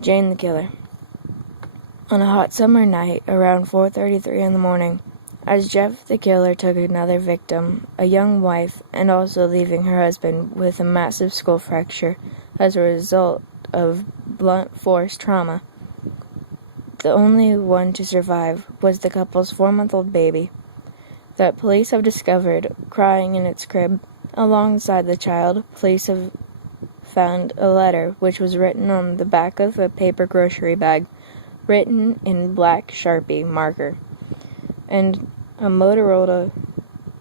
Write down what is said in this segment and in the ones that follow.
Jane the Killer. On a hot summer night, around 4:33 in the morning, as Jeff the Killer took another victim, a young wife, and also leaving her husband with a massive skull fracture as a result of blunt force trauma, the only one to survive was the couple's 4-month-old baby that police have discovered crying in its crib. Alongside the child, police have found a letter which was written on the back of a paper grocery bag, written in black Sharpie marker, and a Motorola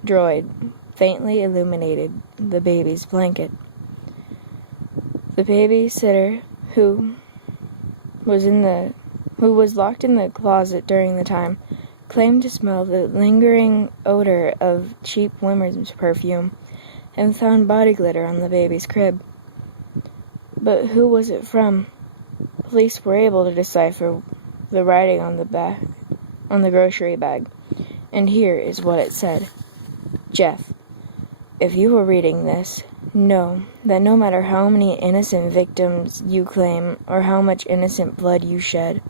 droid faintly illuminated the baby's blanket. The babysitter, who was locked in the closet during the time, claimed to smell the lingering odor of cheap women's perfume and found body glitter on the baby's crib. But who was it from? Police were able to decipher the writing on the grocery bag, and here is what it said. Jeff, if you were reading this, know that no matter how many innocent victims you claim or how much innocent blood you shed,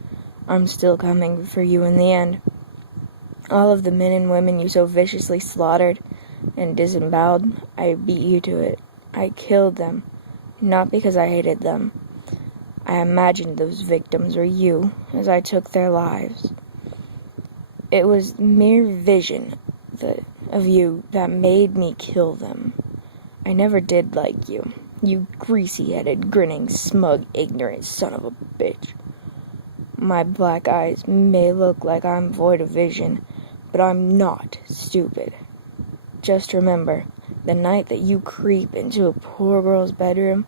I'm still coming for you in the end. All of the men and women you so viciously slaughtered and disemboweled, I beat you to it. I killed them, not because I hated them. I imagined those victims were you as I took their lives. It was mere vision of you that made me kill them. I never did like you, you greasy-headed, grinning, smug, ignorant son of a bitch. My black eyes may look like I'm void of vision, but I'm not stupid. Just remember, the night that you creep into a poor girl's bedroom,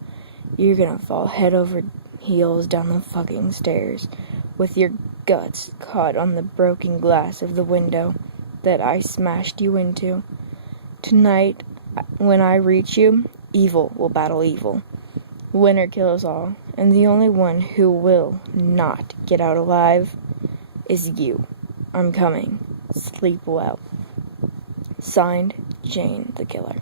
you're gonna fall head over heels down the fucking stairs, with your guts caught on the broken glass of the window that I smashed you into. Tonight, when I reach you, evil will battle evil. Winner kills all, and the only one who will not get out alive is you. I'm coming. Sleep well. Signed, Jane the Killer.